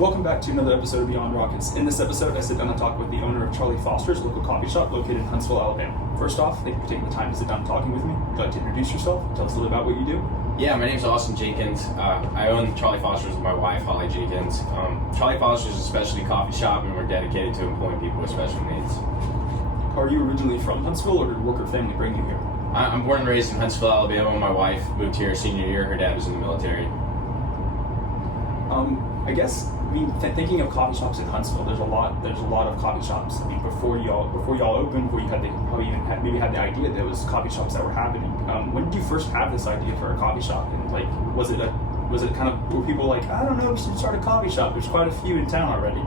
Welcome back to another episode of Beyond Rockets. In this episode, I sit down and talk with the owner of Charlie Foster's local coffee shop located in Huntsville, Alabama. First off, thank you for taking the time to sit down and talking with me. Would you like to introduce yourself? Tell us a little about what you do. Yeah, my name's Austin Jenkins. I own Charlie Foster's with my wife, Holly Jenkins. Charlie Foster's is a specialty coffee shop, and we're dedicated to employing people with special needs. Are you originally from Huntsville, or did work or family bring you here? I'm born and raised in Huntsville, Alabama. My wife moved here senior year. Her dad was in the military. Thinking of coffee shops in Huntsville, there's a lot of coffee shops. I mean, before y'all opened, before you had maybe had the idea there was coffee shops that were happening. When did you first have this idea for a coffee shop? And was it kind of, were people like, I don't know, we should start a coffee shop? There's quite a few in town already.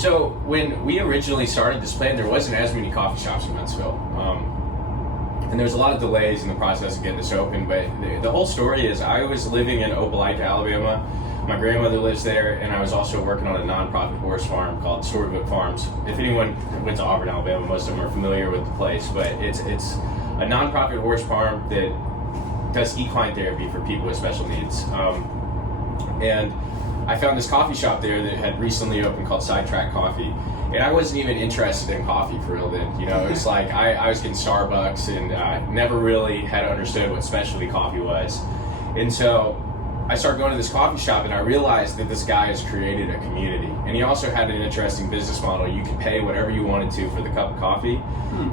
So when we originally started this plan, there wasn't as many coffee shops in Huntsville. And there was a lot of delays in the process of getting this open, but the whole story is I was living in Opelika, Alabama. My grandmother lives there, and I was also working on a nonprofit horse farm called Storybook Farms. If anyone went to Auburn, Alabama, most of them are familiar with the place, but it's a nonprofit horse farm that does equine therapy for people with special needs. And I found this coffee shop there that had recently opened called Sidetrack Coffee. And I wasn't even interested in coffee for real then. You know, it's like I was getting Starbucks and never really had understood what specialty coffee was. And so I started going to this coffee shop, and I realized that this guy has created a community. And he also had an interesting business model. You could pay whatever you wanted to for the cup of coffee.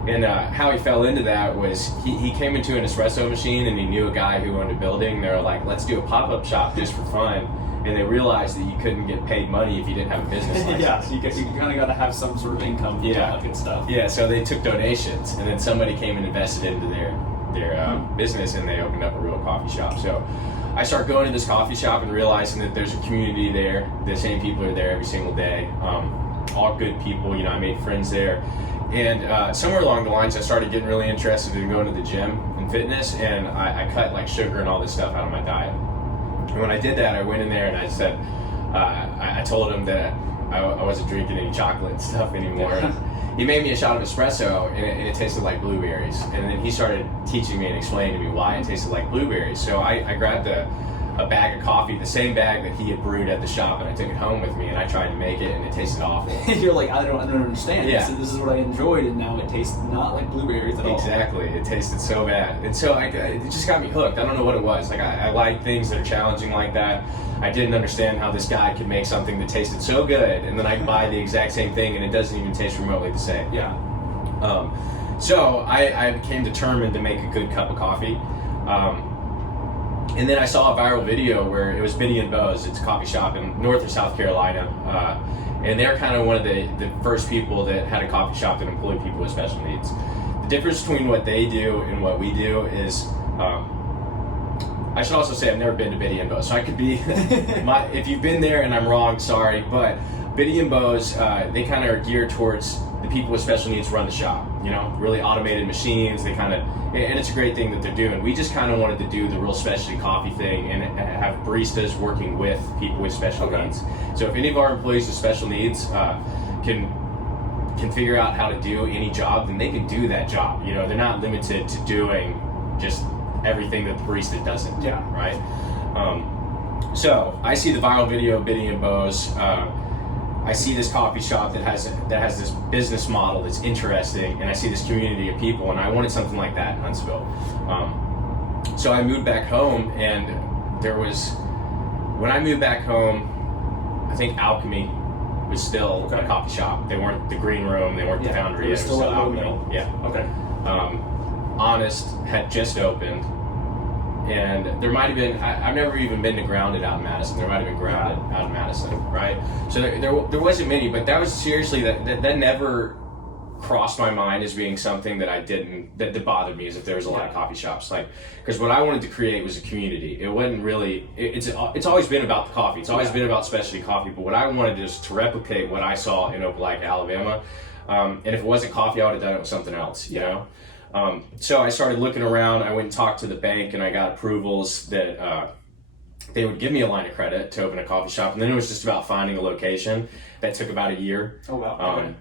And how he fell into that was he came into an espresso machine, and he knew a guy who owned a building. They were like, let's do a pop-up shop just for fun. And they realized that you couldn't get paid money if you didn't have a business license. Yeah, so you kind of got to have some sort of income to all that good stuff. Yeah, so they took donations, and then somebody came and invested into their business, and they opened up a real coffee shop. So I started going to this coffee shop and realizing that there's a community there. The same people are there every single day. All good people. You know, I made friends there. And somewhere along the lines, I started getting really interested in going to the gym and fitness, and I cut like sugar and all this stuff out of my diet. And when I did that, I went in there and I said, I told him that I wasn't drinking any chocolate and stuff anymore. He made me a shot of espresso, and it tasted like blueberries. And then he started teaching me and explaining to me why it tasted like blueberries. So I grabbed a bag of coffee, the same bag that he had brewed at the shop, and I took it home with me, and I tried to make it, and it tasted awful. You're like, I don't understand. Yeah. This is what I enjoyed, and now it tastes not like blueberries at all. Exactly. It tasted so bad. And so it just got me hooked. I don't know what it was. Like, I like things that are challenging like that. I didn't understand how this guy could make something that tasted so good, and then I buy the exact same thing, and it doesn't even taste remotely the same. Yeah. So I became determined to make a good cup of coffee. And then I saw a viral video where it was Biddy and Bo's. It's a coffee shop in North or South Carolina. And they're kind of one of the first people that had a coffee shop that employed people with special needs. The difference between what they do and what we do is, I should also say I've never been to Biddy and Bo's. So I could be, if you've been there and I'm wrong, sorry. But Biddy and Bo's, they kind of are geared towards the people with special needs run the shop. You know, really automated machines. They kind of, and it's a great thing that they're doing. We just kind of wanted to do the real specialty coffee thing and have baristas working with people with special needs. So if any of our employees with special needs can figure out how to do any job, then they can do that job. You know, they're not limited to doing just everything that the barista doesn't do, right? So I see the viral video of Biddy and Bo's. I see this coffee shop that has this business model that's interesting, and I see this community of people, and I wanted something like that in Huntsville. So I moved back home, and when I moved back home, I think Alchemy was still a coffee shop. They weren't the Green Room, they weren't the Foundry. It was still Alchemy. Yeah. Okay. Honest had just opened. And there might have been, I've never even been to Grounded out in Madison. There might have been Grounded out in Madison, right? So there wasn't many, but that was seriously, that never crossed my mind as being something that bothered me, as if there was a lot of coffee shops. Like, because what I wanted to create was a community. It wasn't really, it's always been about the coffee. It's always been about specialty coffee, but what I wanted is to replicate what I saw in Opelika, Alabama. And if it wasn't coffee, I would have done it with something else, you know? So I started looking around. I went and talked to the bank, and I got approvals that they would give me a line of credit to open a coffee shop. And then it was just about finding a location. That took about a year. Oh, wow. Okay.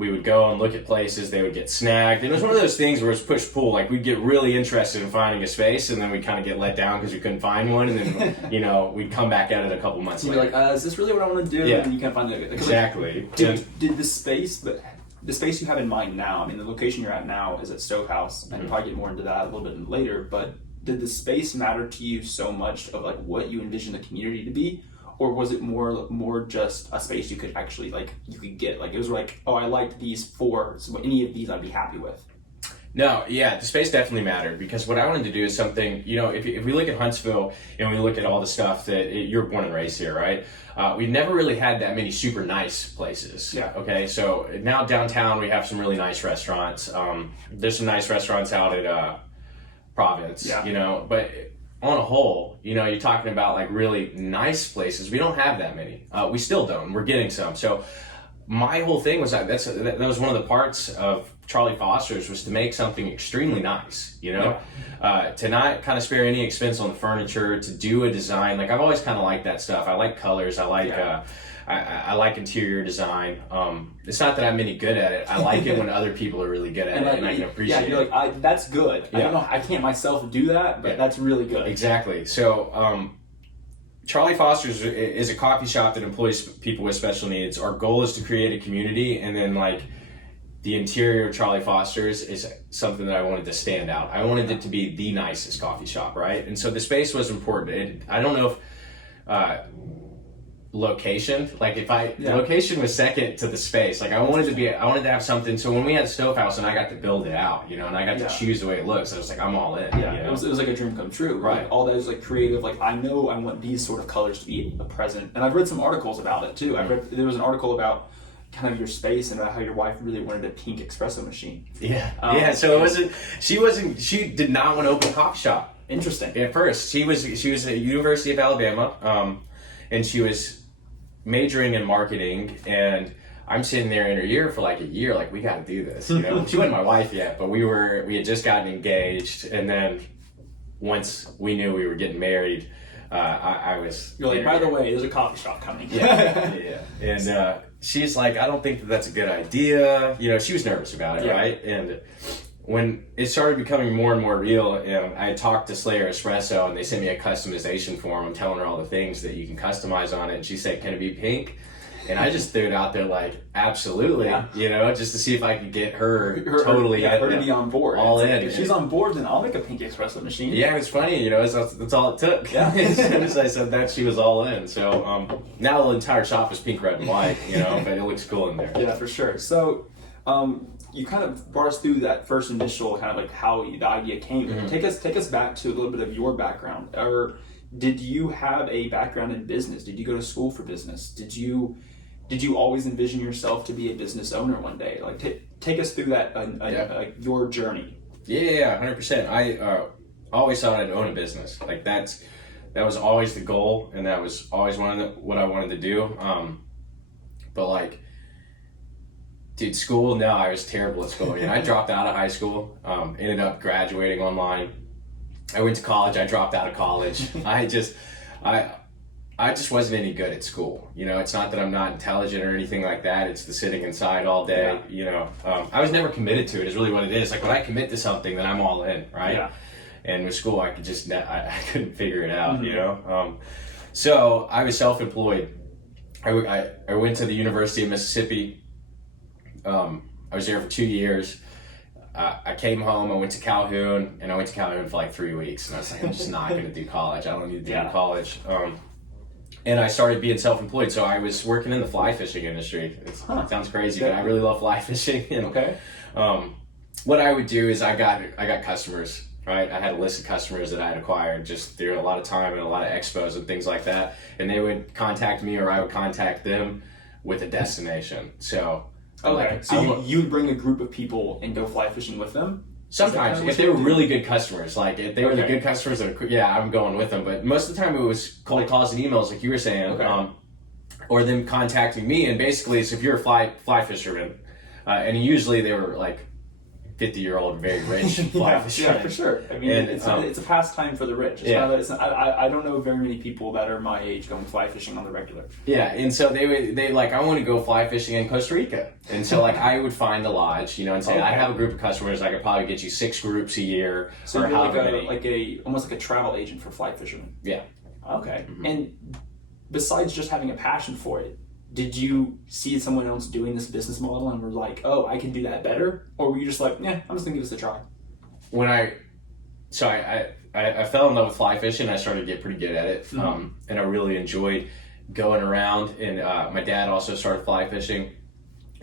we would go and look at places, they would get snagged. And it was one of those things where it was push-pull. Like, we'd get really interested in finding a space, and then we'd kind of get let down because we couldn't find one, and then, you know, we'd come back at it a couple months You'd later. be like, is this really what I want to do? Yeah. And you can't find it. Exactly. Did the space you have in mind now, I mean, the location you're at now is at Stovehouse, and Mm-hmm. we'll probably get more into that a little bit later, but did the space matter to you so much of like what you envisioned the community to be? Or was it more just a space you could actually, like, you could get? Like, it was like, oh, I liked these 4, so any of these I'd be happy with. No, yeah, the space definitely mattered, because what I wanted to do is something, you know, if we look at Huntsville and we look at all the stuff that you're born and raised here, right? We've never really had that many super nice places. Yeah. Okay, so now downtown we have some really nice restaurants. There's some nice restaurants out at Province, Yeah. you know, but on a whole, you know, you're talking about like really nice places. We don't have that many. We still don't. We're getting some. So my whole thing was that was one of the parts of Charlie Foster's, was to make something extremely nice, you know, to not kind of spare any expense on the furniture, to do a design. Like, I've always kind of liked that stuff. I like colors. I like, I like interior design. It's not that I'm any good at it. I like it when other people are really good at it, and I can appreciate you're it. like, that's good. I don't know, I can't myself do that, but that's really good. Exactly. So, Charlie Foster's is a coffee shop that employs people with special needs. Our goal is to create a community, and then like the interior of Charlie Foster's is something that I wanted to stand out. I wanted it to be the nicest coffee shop, right? And so the space was important. I don't know if location, like if location was second to the space. Like, I wanted to have something. So when we had Stovehouse and I got to build it out, you know, and I got to choose the way it looks, I was like, I'm all in. Yeah, you know? it was like a dream come true. Right. Like, all those like creative, like, I know I want these sort of colors to be present. And I've read some articles about it too. There was an article about kind of your space and about how your wife really wanted a pink espresso machine. Yeah. So she did not want to open a coffee shop. Interesting. At first, she was at University of Alabama, and she was majoring in marketing, and I'm sitting there in her ear for like a year, like, we got to do this, you know. She wasn't my wife yet, but we had just gotten engaged, and then once we knew we were getting married, I was. You're like, by the way, there's a coffee shop coming. Yeah. And she's like, I don't think that's a good idea. You know, she was nervous about it, right? And when it started becoming more and more real, I talked to Slayer Espresso, and they sent me a customization form. I'm telling her all the things that you can customize on it, and she said, can it be pink? And I just threw it out there like, absolutely, you know, just to see if I could get her totally her to be on board. All in. If she's on board, then I'll make a pink espresso machine. Yeah, it's funny, you know, that's all it took. Yeah. As soon as I said that, she was all in. So now the entire shop is pink, red, and white, you know, but it looks cool in there. Yeah, for sure. So you kind of brought us through that first initial kind of like how the idea came. Mm-hmm. Take us back to a little bit of your background. Or did you have a background in business? Did you go to school for business? Did you always envision yourself to be a business owner one day? Like, take us through that, like your journey. Yeah, 100%. I always thought I'd own a business. Like, that was always the goal, and that was always what I wanted to do. But like, dude, school, no, I was terrible at school. You know, I dropped out of high school, ended up graduating online. I went to college, I dropped out of college. I just wasn't any good at school. You know, it's not that I'm not intelligent or anything like that. It's the sitting inside all day, you know. I was never committed to it, is really what it is. Like, when I commit to something, then I'm all in, right? Yeah. And with school, I couldn't figure it out, you know. So I was self-employed. I went to the University of Mississippi. I was there for 2 years. I came home, I went to Calhoun, and I went to Calhoun for like 3 weeks. And I was like, I'm just not going to do college. I don't need to do college. And I started being self-employed. So I was working in the fly fishing industry. It sounds crazy, but I really love fly fishing. And, what I would do is I got customers, right? I had a list of customers that I had acquired just through a lot of time and a lot of expos and things like that. And they would contact me, or I would contact them with a destination. So... So you would bring a group of people and go fly fishing with them? Sometimes, if they were really good customers, like if they were the good customers, that I'm going with them. But most of the time, it was cold calls and emails, like you were saying, or them contacting me. And basically, so if you're a fly fisherman, and usually they were like 50-year-old very rich fly fisherman. Yeah, for sure. I mean, it's a pastime for the rich. I don't know very many people that are my age going fly fishing on the regular. Yeah, and so they like, I want to go fly fishing in Costa Rica. And so like I would find a lodge, and say, I have a group of customers, I could probably get you 6 groups a year. So you're almost like a travel agent for fly fishermen. Yeah. Okay. Mm-hmm. And besides just having a passion for it, did you see someone else doing this business model and were like, oh, I can do that better? Or were you just like, yeah, I'm just gonna give this a try? When I fell in love with fly fishing, I started to get pretty good at it. Mm-hmm. And I really enjoyed going around, and my dad also started fly fishing.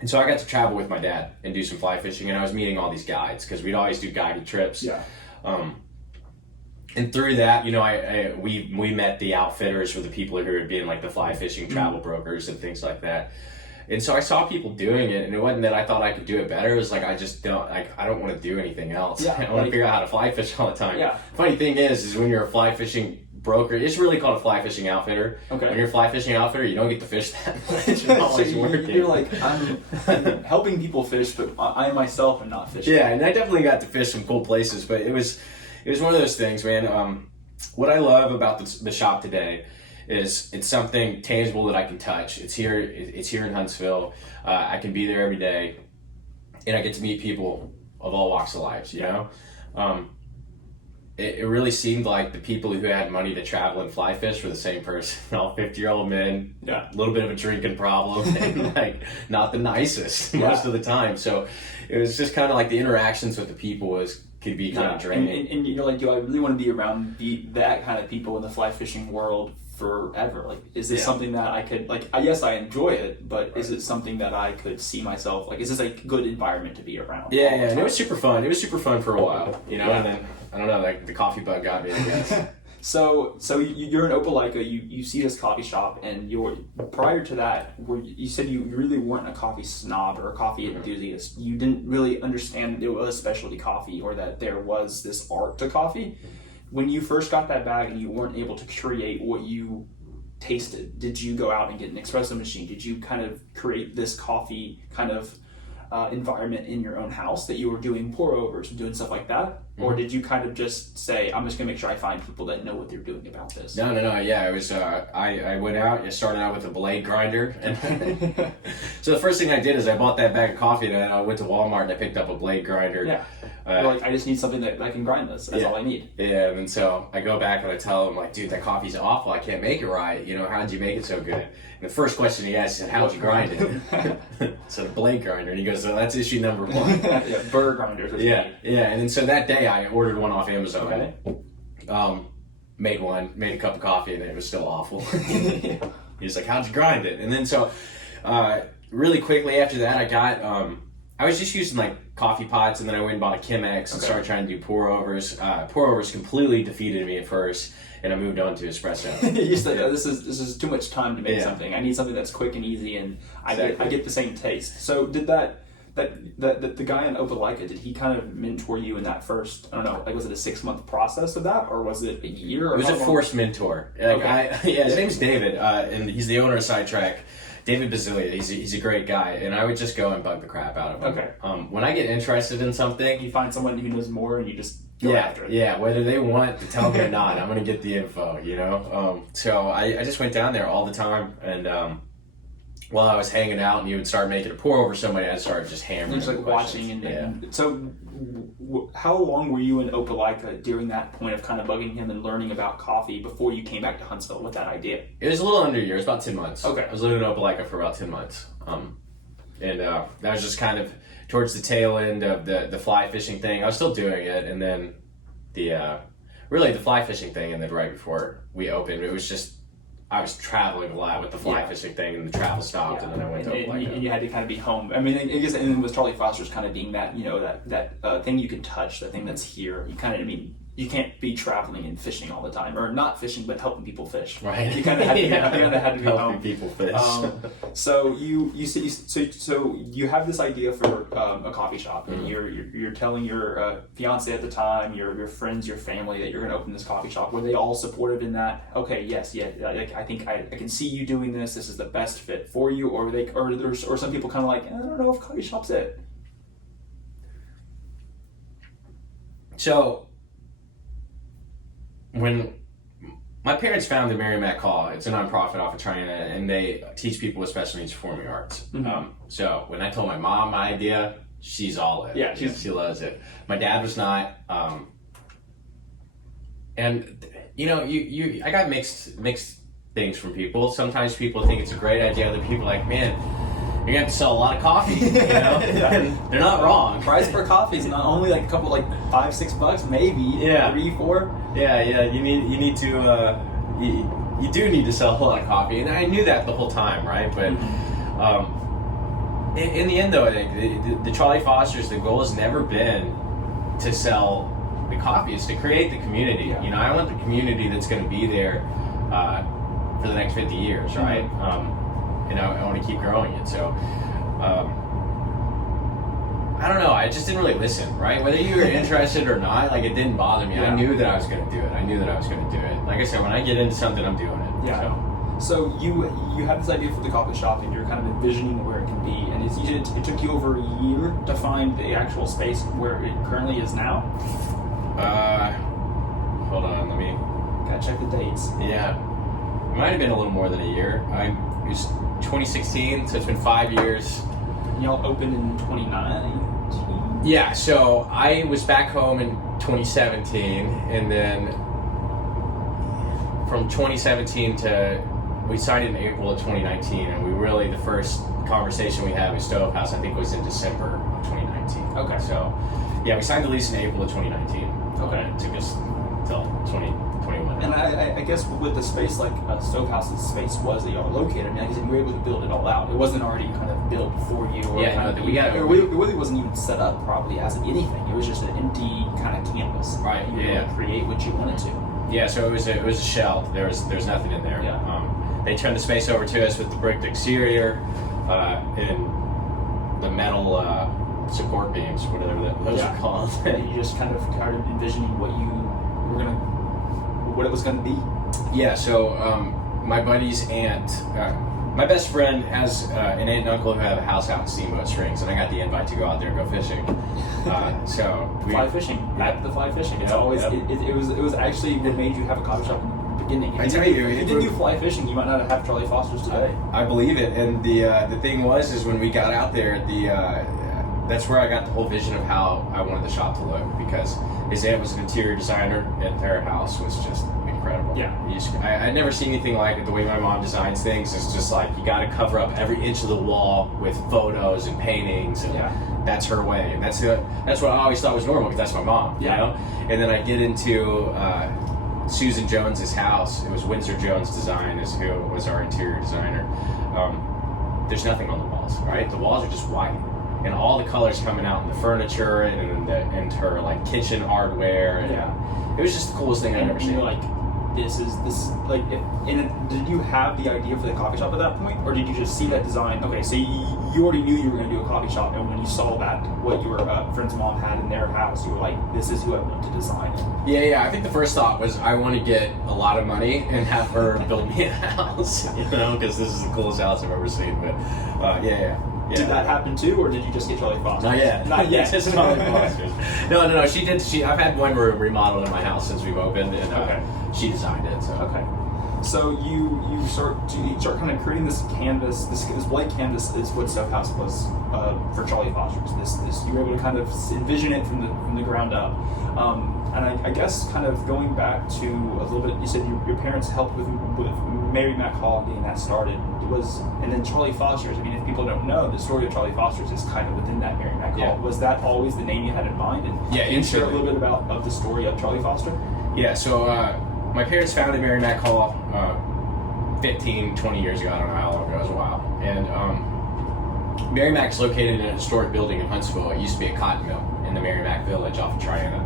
And so I got to travel with my dad and do some fly fishing, and I was meeting all these guides because we'd always do guided trips. Yeah. And through that, we met the outfitters, or the people who would be in like the fly fishing travel brokers and things like that. And so I saw people doing it, and it wasn't that I thought I could do it better. It was like, I don't want to do anything else. Yeah, I want to figure out how to fly fish all the time. Yeah. Funny thing is when you're a fly fishing broker, it's really called a fly fishing outfitter. Okay. When you're a fly fishing outfitter, you don't get to fish that much. So you're like, I'm helping people fish, but I myself am not fishing. Yeah, and I definitely got to fish some cool places, but it was one of those things, man. What I love about the shop today is it's something tangible that I can touch. It's here in Huntsville. I can be there every day, and I get to meet people of all walks of life, It really seemed like the people who had money to travel and fly fish were the same person. All 50-year-old men, a little bit of a drinking problem, and like not the nicest most of the time. So it was just kind of like the interactions with the people could be kind of draining. And you're like, do I really want to be around that kind of people in the fly fishing world forever? Like, is this something that I could, like, yes, I enjoy it, but is it something that I could see myself, like, is this a good environment to be around? Yeah, and it was super fun. It was super fun for a while, and then, I don't know, like, the coffee bug got me, I guess. So you're in Opelika, you see this coffee shop, and prior to that, you said you really weren't a coffee snob or a coffee enthusiast. You didn't really understand that there was specialty coffee or that there was this art to coffee. When you first got that bag and you weren't able to create what you tasted, did you go out and get an espresso machine? Did you kind of create this coffee kind of environment in your own house that you were doing pour overs and doing stuff like that? Or did you kind of just say, I'm just gonna make sure I find people that know what they're doing about this? No. Yeah, it was. I went out. I started out with a blade grinder, and so the first thing I did is I bought that bag of coffee, and I went to Walmart and I picked up a blade grinder. Yeah. You're like, I just need something that I can grind this. That's all I need. Yeah, and so I go back and I tell them, like, dude, that coffee's awful. I can't make it right. How'd you make it so good? And the first question he asked is, how'd you grind it? So the blade grinder, and he goes, so that's issue number 1. Yeah, burr grinders. Yeah. And then so that day I ordered one off Amazon. Okay. Made a cup of coffee, and it was still awful. He was like, how'd you grind it? And then so really quickly after that, I got I was just using like coffee pots, and then I went and bought a Chemex and started trying to do pour overs. Pour overs completely defeated me at first, and I moved on to espresso. You just like, this is too much time to make something. I need something that's quick and easy, and I get the same taste. So did the guy in Opelika, did he kind of mentor you in that first, I don't know, like was it a 6-month process of that, or was it a year? Or it was a forced mentor. His name's David, and he's the owner of Sidetrack. David Basilia, he's a great guy, and I would just go and bug the crap out of him. Okay. When I get interested in something, you find someone who knows more, and you just go after it. Yeah, whether they want to tell me or not, I'm going to get the info, So I just went down there all the time, and while I was hanging out and you would start making a pour over somebody, I'd start just hammering. Just like watching and so how long were you in Opelika during that point of kind of bugging him and learning about coffee before you came back to Huntsville with that idea? It was a little under a year. It was about 10 months. Okay. I was living in Opelika for about 10 months. And that was just kind of towards the tail end of the fly fishing thing. I was still doing it, and then the fly fishing thing, and then right before we opened, it was just I was traveling a lot with the fly fishing thing, and the travel stopped, and then I went to Opelika. And you had to kind of be home. I mean, I guess, and with Charlie Foster's kind of being that, that thing you can touch, that thing that's here. You kind of, you can't be traveling and fishing all the time, or not fishing, but helping people fish. Right. You kind of had to be helping home. people fish. So you have this idea for a coffee shop, and you're telling your fiance at the time, your friends, your family that you're going to open this coffee shop. Were they all supportive in that? Okay, yes, like, I think I can see you doing this. This is the best fit for you, or some people kind of like, I don't know if coffee shop's it. So when my parents founded Mary Mac Hall, it's a nonprofit off of Triana, and they teach people with special needs performing arts. So when I told my mom my idea, she's all in. Yeah, she loves it. My dad was not. And I got mixed things from people. Sometimes people think it's a great idea. Other people are like, man, you're gonna have to sell a lot of coffee. Yeah. And they're not wrong. Price per coffee is not only like a couple, like $5-6, maybe. Yeah. 3-4. Yeah. You need to. You do need to sell a lot of coffee, and I knew that the whole time, right? But in the end, though, I think the Charlie Foster's, the goal has never been to sell the coffee. It's to create the community. Yeah. I want the community that's going to be there for the next 50 years, right? And I want to keep growing it. So I don't know. I just didn't really listen, right? Whether you were interested or not, like, it didn't bother me. Yeah. I knew that I was going to do it. Like I said, when I get into something, I'm doing it. Yeah. So you have this idea for the coffee shop, and you're kind of envisioning where it can be, and it took you over a year to find the actual space where it currently is now? Hold on, let me... Gotta check the dates. Yeah. It might have been a little more than a year. It was 2016, so it's been 5 years. And y'all opened in 2019? Yeah, so I was back home in 2017, and then from 2017 to... We signed in April of 2019, and the first conversation we had with Stovehouse, I think, was in December of 2019. Okay. So, yeah, we signed the lease in April of 2019. Okay. It took us until 2021. And I guess with the space, like Stovehouse's space was that y'all were located, I mean, like you said, you were able to build it all out. It wasn't already kind of built for you. Or Yeah, kind no, of, we got it. It really wasn't even set up probably as anything. It was just an empty kind of canvas. Right, You were yeah. able to create what you wanted to. Yeah, so it was a shell. There's nothing in there. Yeah. They turned the space over to us with the bricked exterior and the metal support beams, whatever those are called. And you just kind of started envisioning what it was gonna be. Yeah. So my buddy's aunt, my best friend has an aunt and uncle who have a house out in Steamboat Springs, and I got the invite to go out there and go fishing. Fly fishing. Back to the fly fishing. It's always it was actually what made you have a coffee shop in the beginning. If you didn't do fly fishing, you might not have Charlie Foster's today. I believe it, and the thing is when we got out there, that's where I got the whole vision of how I wanted the shop to look, because his aunt was an interior designer, and their house was just incredible. Yeah. I'd never seen anything like it. The way my mom designs things is just like, you got to cover up every inch of the wall with photos and paintings, and that's her way, and that's what I always thought was normal, because that's my mom, you know? And then I get into Susan Jones's house. It was Windsor Jones Design is who was our interior designer. There's nothing on the walls, right? The walls are just white, and all the colors coming out in the furniture and her like kitchen hardware. And it was just the coolest thing I'd ever seen. You're like, this is like. Did you have the idea for the coffee shop at that point, or did you just see that design? Okay, so you already knew you were going to do a coffee shop, and when you saw that what your friend's mom had in their house, you were like, this is who I want to design it. Yeah. I think the first thought was, I want to get a lot of money and have her build me a house, because this is the coolest house I've ever seen. But yeah. Did that happen too, or did you just get Charlie Foster? Not yet. Just Charlie Foster's. No. She did. I've had one room remodeled in my house since we've opened, and she designed it. So. Okay. So you start kind of creating this canvas, this blank canvas is what Stovehouse was for Charlie Foster's. This you were able to kind of envision it from the ground up. And I guess kind of going back to a little bit, you said your parents helped with Mary Mac Hall getting that started. And then Charlie Foster's. I mean, if people don't know, the story of Charlie Foster's is kind of within that Mary Mac Hall. Was that always the name you had in mind? And can you share a little bit of the story of Charlie Foster? Yeah. So my parents founded Mary Mac Hall 15, 20 years ago. I don't know how long ago. It was a while. And Mary Mac's located in a historic building in Huntsville. It used to be a cotton mill in the Mary Mac village off of Triana.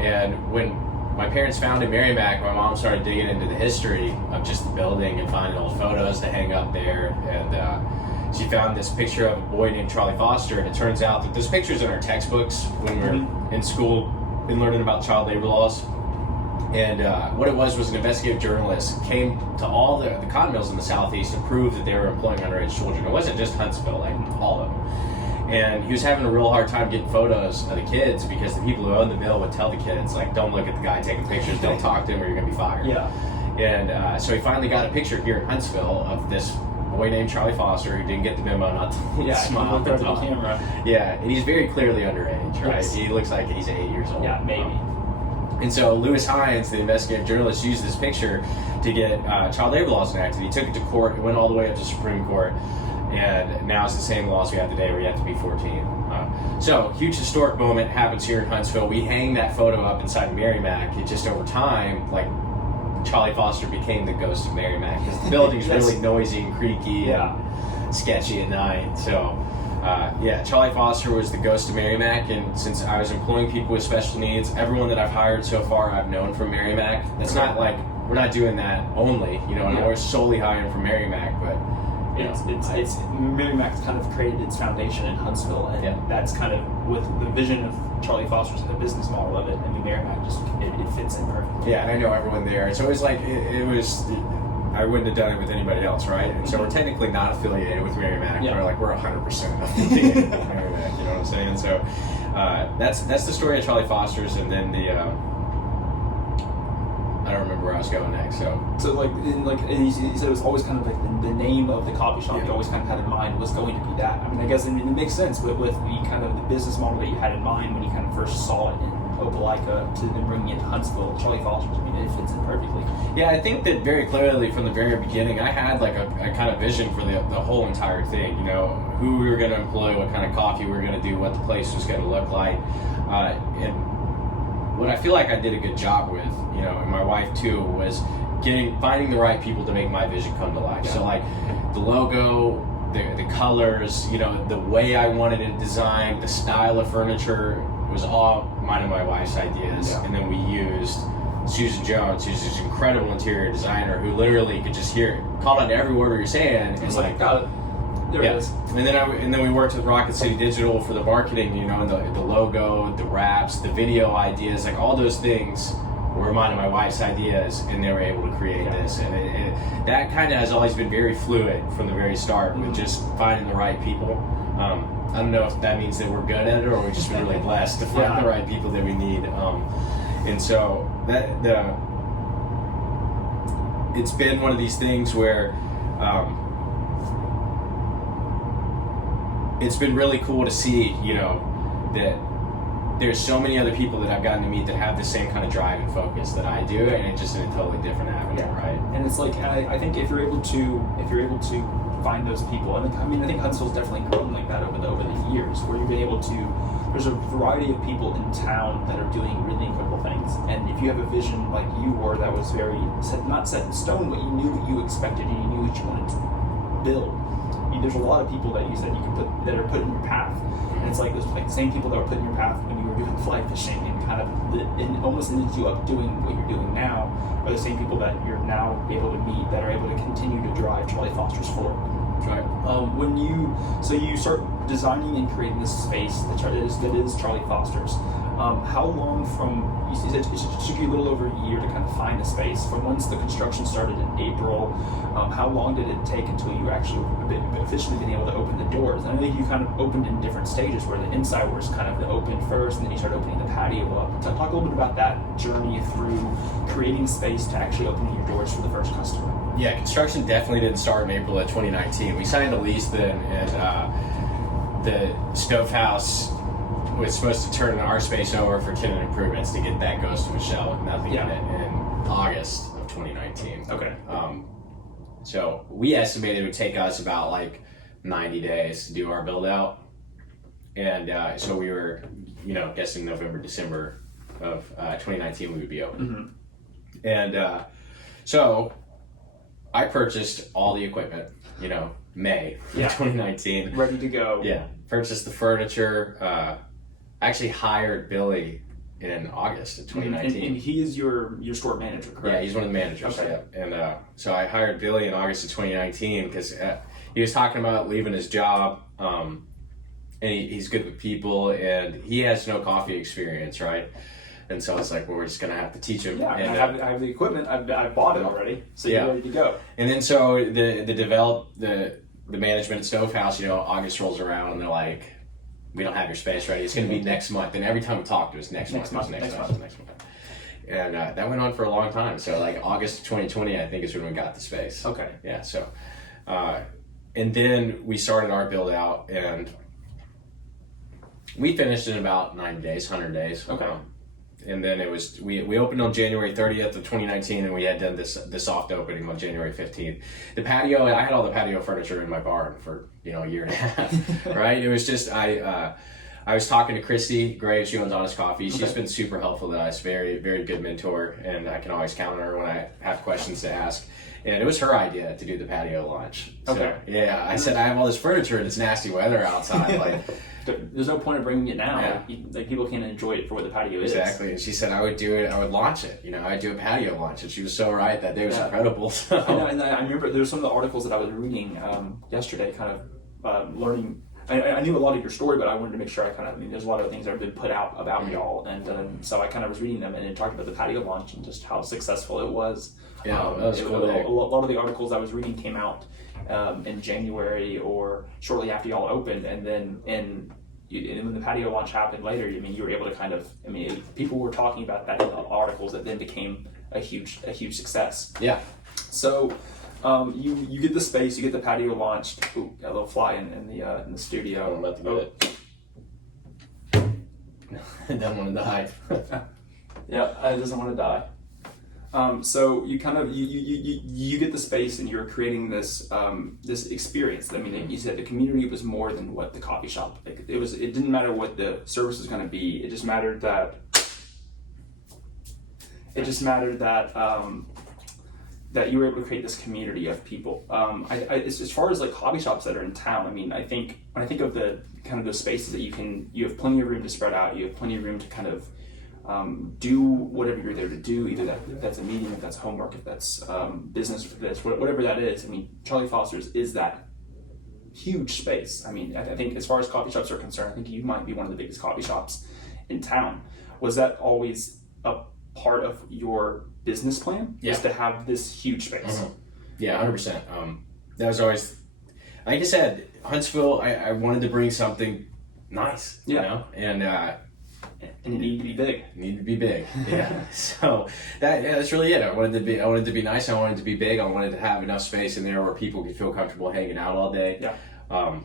And when my parents founded Mary Mac, my mom started digging into the history of just the building and finding old photos to hang up there. And she found this picture of a boy named Charlie Foster. And it turns out that those pictures in our textbooks when we were in school and learning about child labor laws. And what it was an investigative journalist came to all the cotton mills in the Southeast to prove that they were employing underage children. It wasn't just Huntsville, like all of them. And he was having a real hard time getting photos of the kids because the people who owned the mill would tell the kids, like, don't look at the guy taking pictures, don't talk to him or you're going to be fired. Yeah. And so he finally got a picture here in Huntsville of this boy named Charlie Foster who didn't get the memo not to smile at the camera. Yeah, and he's very clearly underage, right? Yes. He looks like he's 8 years old. Yeah, maybe. And so Lewis Hines, the investigative journalist, used this picture to get child labor laws enacted. He took it to court. It went all the way up to Supreme Court. And now it's the same laws we have today where you have to be 14. So, huge historic moment happens here in Huntsville. We hang that photo up inside Merrimack. It just over time, like, Charlie Foster became the ghost of Merrimack because the building's Yes. really noisy and creaky and sketchy at night. So, Charlie Foster was the ghost of Merrimack, and since I was employing people with special needs, everyone that I've hired so far I've known from Merrimack. It's not like we're not doing that only, you know, and we're solely hiring from Merrimack, but it's Merrimack's kind of created its foundation in Huntsville, and that's kind of with the vision of Charlie Foster's and the business model of it. I mean, Merrimack just it fits in perfectly. Yeah, and I know everyone there. It's always like it was. I wouldn't have done it with anybody else, right? And so we're technically not affiliated with Merrimack. Yeah. We're 100% affiliated with Merrimack. You know what I'm saying? So that's the story of Charlie Foster's, and then the I don't remember where I was going next. So like and you said it was always kind of like the name of the coffee shop you always kind of had in mind was going to be that. I mean, I guess it makes sense with the kind of the business model that you had in mind when you kind of first saw it in Opelika to then bringing it to Huntsville. Charlie Foster's, I mean, it fits in perfectly. Yeah, I think that very clearly from the very beginning, I had like a kind of vision for the whole entire thing. You know, who we were going to employ, what kind of coffee we were going to do, what the place was going to look like, and what I feel like I did a good job with, you know, and my wife too, was finding the right people to make my vision come to life. Yeah. So like the logo, the colors, you know, the way I wanted it designed, the style of furniture was all mine and my wife's ideas. Yeah. And then we used Susan Jones, who's this incredible interior designer who literally could just hear it, caught on every word we were saying, and like got it. There it is. And then we worked with Rocket City Digital for the marketing, you know, and the logo, the wraps, the video ideas, like all those things were mine and my wife's ideas, and they were able to create this. And that kind of has always been very fluid from the very start with just finding the right people. I don't know if that means that we're good at it or we've just been really blessed to find the right people that we need. And so it's been one of these things where it's been really cool to see, you know, that there's so many other people that I've gotten to meet that have the same kind of drive and focus that I do, and it's just in a totally different avenue, right? And it's like, I think if you're able to find those people, and I think Huntsville's definitely grown like that over the years, where you've been able to. There's a variety of people in town that are doing really incredible things, and if you have a vision like you were that was very not set in stone, but you knew what you expected and you knew what you wanted to build. There's a lot of people that you said you can put that are put in your path, and it's like those the same people that were put in your path when you were doing fly fishing and kind of almost ended you up doing what you're doing now, are the same people that you're now able to meet that are able to continue to drive Charlie Foster's forward. Right. When you start designing and creating this space that is Charlie Foster's, how long from you said it took you a little over a year to kind of find the space from once the construction started in April? How long did it take until you actually officially been able to open the doors? And I think you kind of opened in different stages, where the inside was kind of the open first, and then you started opening the patio up. So talk a little bit about that journey through creating space to actually opening your doors for the first customer. Yeah, construction definitely didn't start in April of 2019. We signed a lease then, and the stove house was supposed to turn our space over for tenant improvements to get that ghost of a shell with nothing in it in August of 2019. Okay. So we estimated it would take us about like 90 days to do our build out. And so we were, you know, guessing November, December of 2019 we would be open. Mm-hmm. And so I purchased all the equipment, you know, May of 2019. Ready to go. Yeah. Purchased the furniture. Actually hired Billy in August of 2019. And he is your store manager, correct? Yeah, he's one of the managers. Okay. Yeah. And so I hired Billy in August of 2019 because he was talking about leaving his job, and he's good with people, and he has no coffee experience, right? And so it's like, well, we're just going to have to teach him. Yeah, and, I have the equipment. I've bought it already, so you're ready to go. And then so the management at Stove House, you know, August rolls around and they're like, we don't have your space ready. It's going to be next month. And every time we talked, it was next month. And that went on for a long time. So like August of 2020, I think is when we got the space. Okay. Yeah. So, and then we started our build out, and we finished in about 90 days, 100 days. Okay. And then it was, we opened on January 30th of 2019, and we had done the soft opening on January 15th. The patio, I had all the patio furniture in my barn for, a year and a half, right? It was just, I was talking to Christy Graves, she owns Honest Coffee. She's been super helpful to us, very, very good mentor, and I can always count on her when I have questions to ask. And it was her idea to do the patio launch. So, yeah, I said, I have all this furniture and it's nasty weather outside. Like, there's no point of bringing it now. Yeah. Like people can't enjoy it for what the patio is. Exactly. And she said I would do it. I would launch it. I'd do a patio launch, and she was so right. That day was incredible. So. I know, and I remember there were some of the articles that I was reading yesterday, kind of learning. I knew a lot of your story, but I wanted to make sure there's a lot of things that have been put out about y'all, and so I kind of was reading them, and it talked about the patio launch and just how successful it was. Yeah, that was cool. A lot of the articles I was reading came out in January or shortly after y'all opened, and then when the patio launch happened later, you were able to people were talking about that in the articles that then became a huge success. Yeah. So, you get the space, you get the patio launched. Ooh, got a little fly in the studio. I'm about to get it. I don't want to die. Yeah, it doesn't want to die. So you kind of you get the space, and you're creating this this experience. You said the community was more than what the coffee shop. It didn't matter what the service was going to be. It just mattered that. That you were able to create this community of people. As far as like coffee shops that are in town, I think when I think of the kind of those spaces that you have plenty of room to spread out. You have plenty of room to kind of do whatever you're there to do, either if that's a meeting, if that's homework, if that's business, if that's whatever that is. Charlie Foster's is that huge space. I think as far as coffee shops are concerned, I think you might be one of the biggest coffee shops in town. Was that always a part of your business plan? Yeah. Is to have this huge space? Mm-hmm. Yeah, 100%. That was always, like I said, Huntsville, I wanted to bring something nice, and it needed to be big. Needed to be big. Yeah. So that's really it. I wanted to be nice. I wanted to be big. I wanted to have enough space in there where people could feel comfortable hanging out all day. Yeah.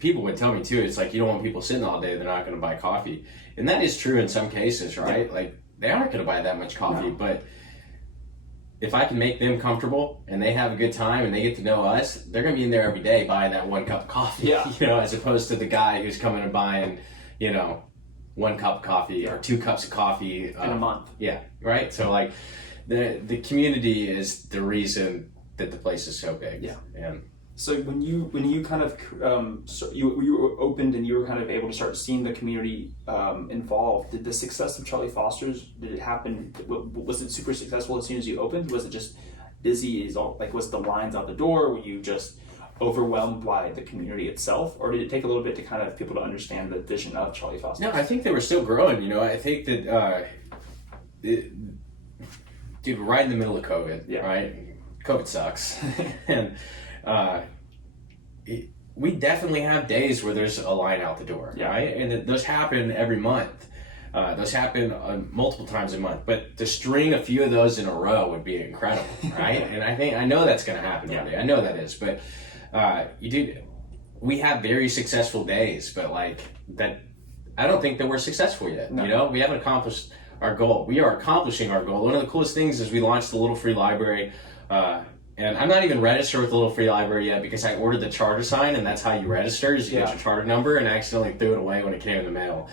People would tell me too, it's like you don't want people sitting all day, they're not going to buy coffee. And that is true in some cases, right? Yeah. Like they aren't going to buy that much coffee, but if I can make them comfortable and they have a good time and they get to know us, they're going to be in there every day buying that 1 cup of coffee, as opposed to the guy who's coming and buying, 1 cup of coffee or 2 cups of coffee in a month. Yeah. Right. So like the community is the reason that the place is so big. Yeah. And so when you kind of you opened and you were kind of able to start seeing the community involved, did the success of Charlie Foster's, did it happen? Was it super successful as soon as you opened? Was it just busy? Was the lines out the door? Were you just overwhelmed by the community itself, or did it take a little bit to kind of people to understand the vision of Charlie Foster? No, I think they were still growing. I think that dude, right in the middle of COVID, right? COVID sucks, and we definitely have days where there's a line out the door, right? And those happen every month. Those happen multiple times a month, but to string a few of those in a row would be incredible, right? And I know that's going to happen one day. I know that is, but we have very successful days, but like that, I don't think that we're successful yet. No. We haven't accomplished our goal. We are accomplishing our goal. One of the coolest things is we launched the Little Free Library, and I'm not even registered with the Little Free Library yet because I ordered the charter sign, and that's how you register, is you get your charter number, and I accidentally threw it away when it came in the mail.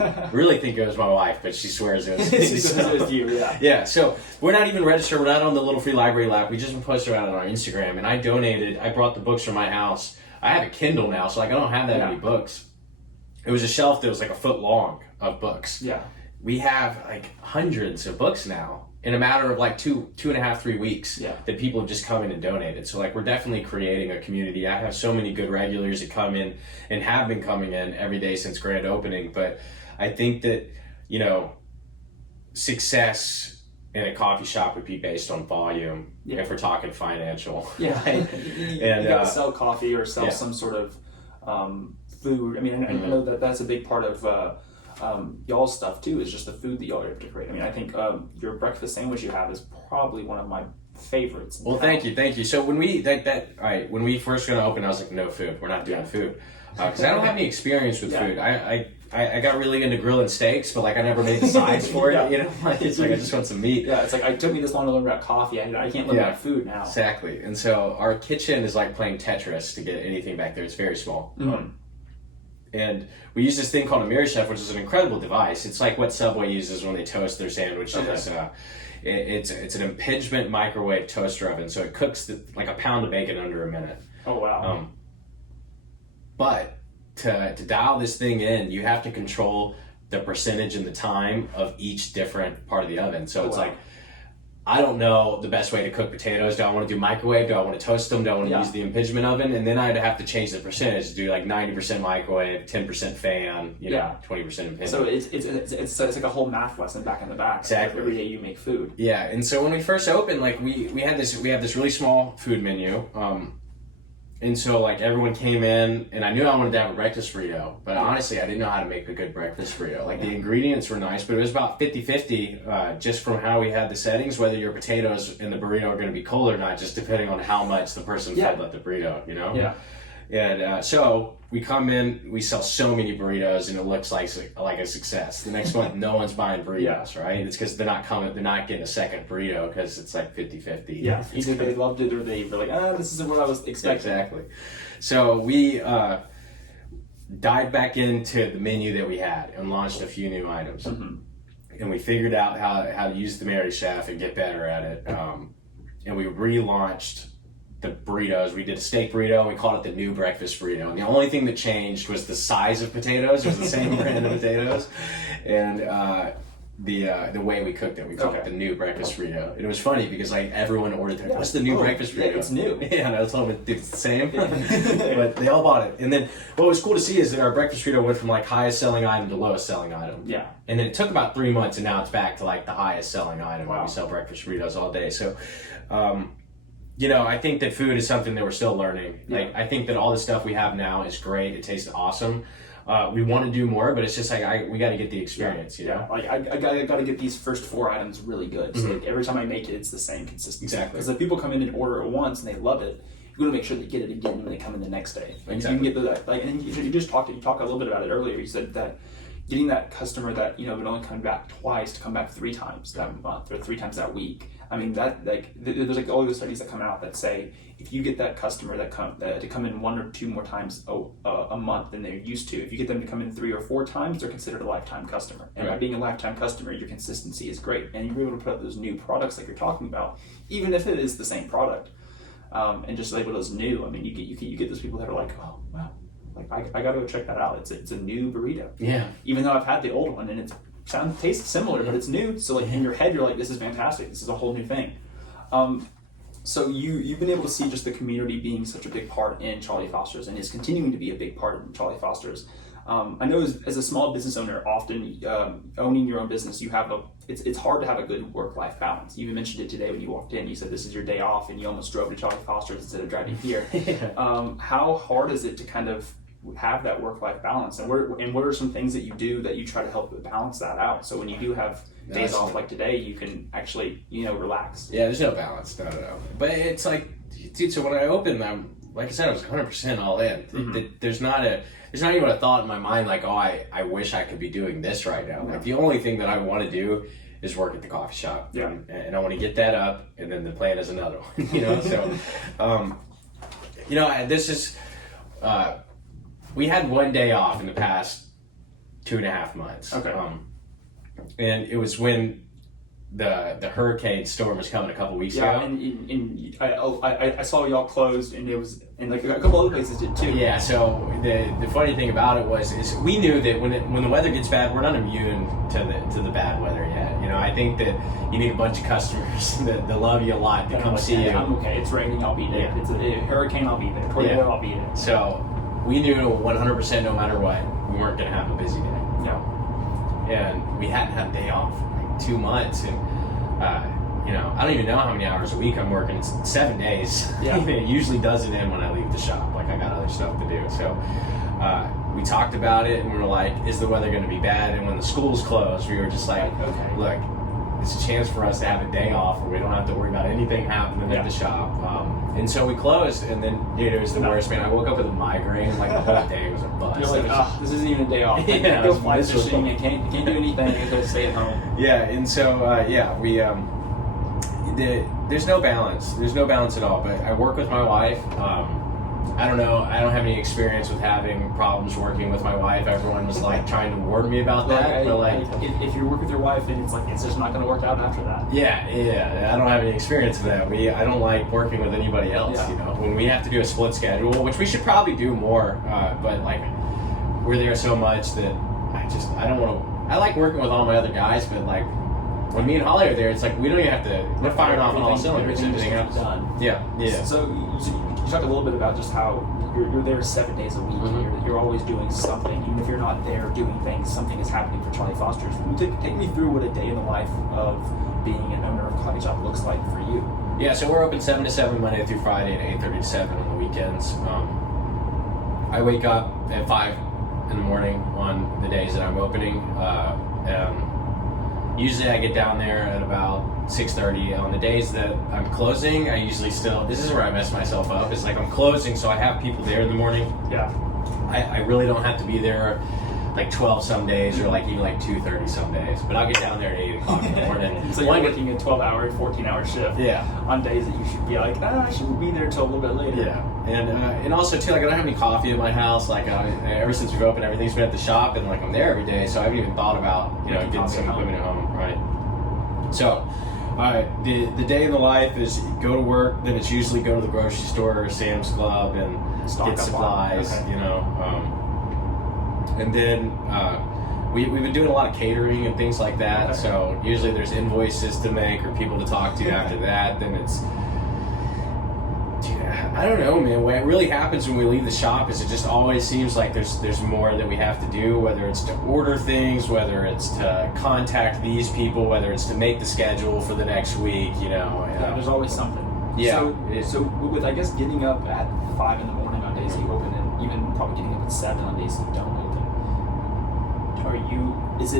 I really think it was my wife, but she swears it was me. It was you, Yeah, so we're not even registered. We're not on the Little Free Library lab. We just been posted about it on our Instagram, and I brought the books from my house. I have a Kindle now, so like I don't have that many books. It was a shelf that was like a foot long of books. Yeah. We have like hundreds of books now in a matter of like 2.5, 3 weeks that people have just come in and donated. So like we're definitely creating a community. I have so many good regulars that come in and have been coming in every day since grand opening. But I think that, success in a coffee shop would be based on volume if we're talking financial. Yeah. Right? You got to sell coffee or sell some sort of food. I mean, I know that that's a big part of y'all's stuff too. Is just the food that y'all are able to create. I mean, I think your breakfast sandwich you have is probably one of my favorites. Well, thank you. So when we when we first going to open, I was like, no food. We're not doing food because I don't have any experience with food. I got really into grilling steaks, but like I never made the sides for it. You know, like it's like I just want some meat. Yeah, it's like it took me this long to learn about coffee. I can't learn about food now. Exactly. And so our kitchen is like playing Tetris to get anything back there. It's very small. And we use this thing called a Mirror Chef, which is an incredible device. It's like what Subway uses when they toast their sandwiches. It's an impingement microwave toaster oven, so it cooks like a pound of bacon under a minute. Oh wow! But to dial this thing in, you have to control the percentage and the time of each different part of the oven. So it's like, I don't know the best way to cook potatoes. Do I want to do microwave? Do I want to toast them? Do I want to use the impingement oven? And then I'd have to change the percentage, do like 90% microwave, 10% fan, 20% impingement. So it's like a whole math lesson back in the back. Exactly. Every day you make food. Yeah, and so when we first opened, like we have this really small food menu. And so like everyone came in and I knew I wanted to have a breakfast burrito, but honestly I didn't know how to make a good breakfast burrito. Like the ingredients were nice, but it was about 50-50 just from how we had the settings, whether your potatoes and the burrito are going to be cold or not, just depending on how much the person filled up the burrito, Yeah. And so we come in, we sell so many burritos and it looks like a success. The next month, no one's buying burritos, right? It's because they're not getting a second burrito because it's like 50-50. Yeah, either they loved it or they were like, this isn't what I was expecting. Exactly. So we dived back into the menu that we had and launched a few new items. And we figured out how to use the Mirror Chef and get better at it. And we relaunched the burritos. We did a steak burrito and we called it the new breakfast burrito. And the only thing that changed was the size of potatoes. It was the same brand of potatoes. And the way we cooked it. We called it the new breakfast burrito. And it was funny because like everyone ordered that. What's the new breakfast burrito? Yeah, it's new. Yeah, and I told them it's the same. But they all bought it. And then what was cool to see is that our breakfast burrito went from like highest selling item to lowest selling item. Yeah. And then it took about 3 months and now it's back to like the highest selling item. Wow. We sell breakfast burritos all day. So I think that food is something that we're still learning. Like, I think that all the stuff we have now is great. It tastes awesome. We want to do more, but it's just like we got to get the experience. You know, like I got to get these first 4 items really good. So like, every time I make it, it's the same consistency. Exactly. Because if people come in and order it once and they love it, you want to make sure they get it again when they come in the next day. Like, exactly. You can get and you talked a little bit about it earlier. You said that getting that customer that would only come back twice to come back 3 times that month or 3 times that week. I mean that there's like all those studies that come out that say if you get that customer to come in 1 or 2 more times a month than they're used to, if you get them to come in 3 or 4 times, they're considered a lifetime customer. And by being a lifetime customer, your consistency is great, and you're able to put out those new products like you're talking about, even if it is the same product, and just label it as new. I mean, you get those people that are like, oh wow, like I got to go check that out. It's a new burrito. Yeah. Even though I've had the old one and it tastes similar, but it's new. So like in your head, you're like, this is fantastic. This is a whole new thing. So you've been able to see just the community being such a big part in Charlie Foster's, and is continuing to be a big part in Charlie Foster's. I know as a small business owner, often owning your own business, it's hard to have a good work-life balance. You mentioned it today when you walked in. You said this is your day off, and you almost drove to Charlie Foster's instead of driving here. How hard is it to kind of have that work-life balance, and what are some things that you do that you try to help balance that out, so when you do have days off like today, you can actually relax? Yeah, there's no balance, no. But it's like, dude, so when I opened, like I said, I was 100% all in. There's not even a thought in my mind like, oh, I wish I could be doing this right now. Like the only thing that I want to do is work at the coffee shop. Yeah. And I want to get that up, and then the plan is another one. So this is we had 1 day off in the past 2.5 months. Okay. And it was when the hurricane storm was coming a couple weeks ago. And I saw y'all closed, and it was, and like a couple other places did too. Yeah. So the funny thing about it is we knew that when the weather gets bad, we're not immune to the bad weather yet. I think that you need a bunch of customers that love you a lot to come see you. I'm okay. It's raining, I'll be there. Yeah. It's a hurricane, I'll be there. Tornado, I'll be there. So we knew 100% no matter what, we weren't going to have a busy day. Yeah. And we hadn't had a day off for like 2 months, and I don't even know how many hours a week I'm working. It's 7 days. Yeah. It usually doesn't end when I leave the shop. Like, I got other stuff to do. So we talked about it, and we were like, is the weather going to be bad? And when the schools closed, we were just like, okay, look, it's a chance for us to have a day off where we don't have to worry about anything happening at the shop. And so we closed, and then, dude, it was the worst, man. I woke up with a migraine. Like, the whole day was a buzz. You're like, this isn't even a day off. I can't go fly fishing. I can't do anything. I gotta stay at home. Yeah, and so, we, there's no balance. There's no balance at all. But I work with my wife. I don't know. I don't have any experience with having problems working with my wife. Everyone was like trying to warn me about that. But like, if you work with your wife, then it's just not going to work out after that. Yeah. I don't have any experience with that. I don't like working with anybody else. Yeah. When we have to do a split schedule, which we should probably do more. But like, we're there so much that I don't want to. I like working with all my other guys, but like, when me and Holly are there, it's like we don't even have to. We're firing off on all cylinders. Everything else done. Yeah. So you talked a little bit about just how you're there 7 days a week. Mm-hmm. You're always doing something, even if you're not there doing things. Something is happening for Charlie Foster's. Take me through what a day in the life of being an owner of a coffee shop looks like for you. Yeah, so we're open 7 to 7 Monday through Friday and 8:30 to 7 on the weekends. I wake up at 5 in the morning on the days that I'm opening. Usually I get down there at about 6:30. On the days that I'm closing, I usually this is where I mess myself up. It's like I'm closing, so I have people there in the morning. Yeah. I really don't have to be there like 12 some days or like even like 2:30 some days. But I'll get down there at 8 o'clock in the morning. So you're working a 12-hour, 14-hour shift. Yeah. On days that you should be like, I shouldn't be there till a little bit later. Yeah. And also too, like, I don't have any coffee at my house. Like, ever since we've opened, everything's been at the shop, and like I'm there every day, so I haven't even thought about getting some equipment at home, right? So, the day in the life is go to work. Then it's usually go to the grocery store or Sam's Club and get supplies, and then we've been doing a lot of catering and things like that. Okay. So usually there's invoices to make or people to talk to after that. Then it's. I don't know, man. What really happens when we leave the shop is it just always seems like there's more that we have to do, whether it's to order things, whether it's to contact these people, whether it's to make the schedule for the next week, Yeah, there's always something. Yeah. So with, I guess, getting up at 5 in the morning on days that you open, and even probably getting up at 7 on days that you don't open, is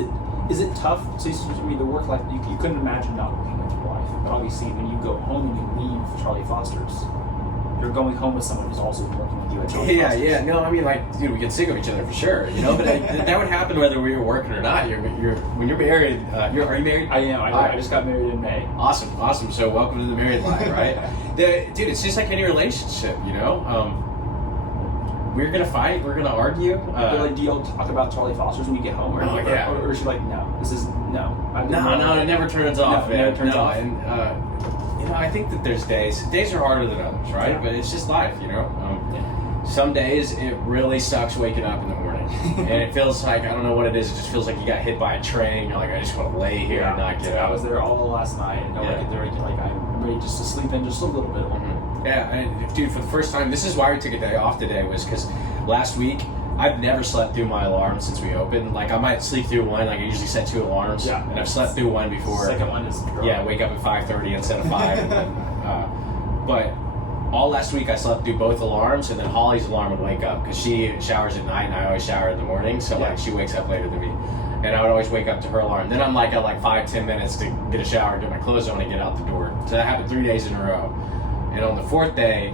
it tough? So the work life, you couldn't imagine not working with your wife, but obviously when you go home and you leave Charlie Foster's, you're going home with someone who's also working with you at Charlie Foster's. Yeah. No, I mean, like, dude, we get sick of each other for sure, but that would happen whether we were working or not. When you're married, are you married? I am. I just got married in May. Awesome. So welcome to the married life, right? Dude, it's just like any relationship, We're gonna fight. We're gonna argue. Do y'all talk about Charlie Foster's when you get home, or is she like, no? This is no. No, it never turns off. It never turns off. And I think that there's days are harder than others, right? Yeah. But it's just life, Some days it really sucks waking up in the morning, and it feels like I don't know what it is. It just feels like you got hit by a train. You're like, I just want to lay here and not get out. I was there all last night, and I get there, like I'm ready just to sleep in just a little bit. Yeah, and dude, for the first time, this is why we took a day off today, was because last week I've never slept through my alarm since we opened. Like, I might sleep through one. Like, I usually set 2 alarms, and I've slept through one before. Second one is wake up at 5:30 instead of 5. And then, but all last week I slept through both alarms, and then Holly's alarm would wake up because she showers at night, and I always shower in the morning. So like she wakes up later than me, and I would always wake up to her alarm. Then I'm like at like 5-10 minutes to get a shower, get my clothes on, and get out the door. So that happened 3 days in a row. And on the 4th day,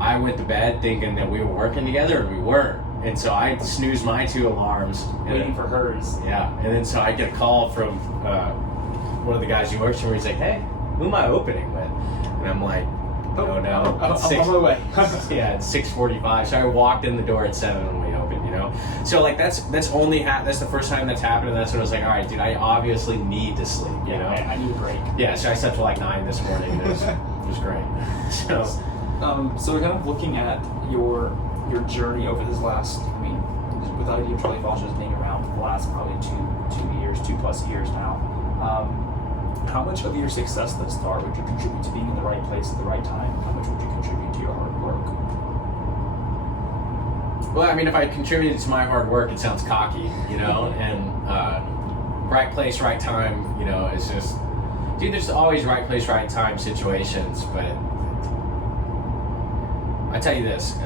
I went to bed thinking that we were working together, and we weren't. And so I snoozed my 2 alarms. Waiting for hers. Yeah. And then so I get a call from one of the guys who works for me. He's like, hey, who am I opening with? And I'm like, no. I'm on my way. It's 6:45. So I walked in the door at 7 when we opened, So like that's the first time that's happened, and that's when I was like, all right, dude, I obviously need to sleep, I need a break. Yeah, so I slept till like 9 this morning. It was great. So we're kind of looking at your journey over this last, without you Charlie Foster's being around for the last probably 2+ years now. How much of your success thus far would you contribute to being in the right place at the right time? How much would you contribute to your hard work? Well, if I contributed to my hard work, it sounds cocky, and right place, right time, it's just Dude, there's always right place, right time situations, but I tell you this,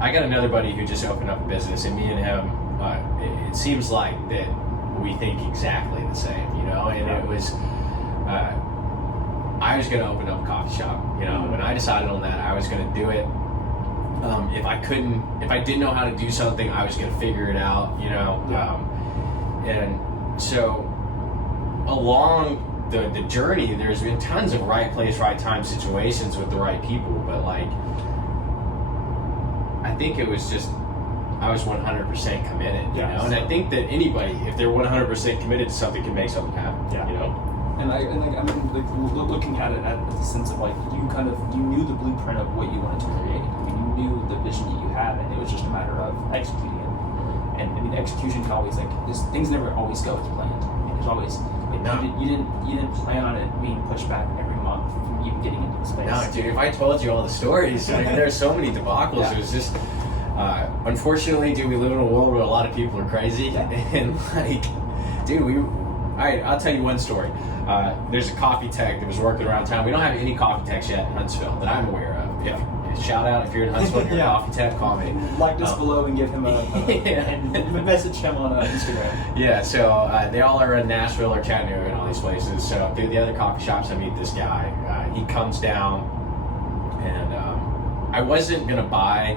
I got another buddy who just opened up a business, and me and him, it seems like that we think exactly the same, you know, and it was, I was going to open up a coffee shop, you know, when I decided on that, I was going to do it. If I didn't know how to do something, I was going to figure it out, you know, and so along the journey, there's been tons of right place, right time situations with the right people, but like, I think it was just, I was 100% committed, you know, and I think that anybody, if they're 100% committed to something, can make something happen, you know? And I mean, like, looking at it at the sense of like, you knew the blueprint of what you wanted to create. I mean, you knew the vision that you had, and it was just a matter of executing it. And I mean, execution can always, like, things never always go as planned. I mean, there's always, like, you didn't plan on it being pushed back every month from even getting into the space. No, dude, if I told you all the stories, like, there's so many debacles. It was just, unfortunately, dude, we live in a world where a lot of people are crazy, and like, dude, I'll tell you one story. There's a coffee tech that was working around town. We don't have any coffee techs yet in Huntsville that I'm aware of. Shout out if you're in Huntsville and you're a coffee tech, call me. Like this below and give him and message him on Instagram. Yeah, so they all are in Nashville or Chattanooga and all these places. So through the other coffee shops, I meet this guy. He comes down, and I wasn't going to buy.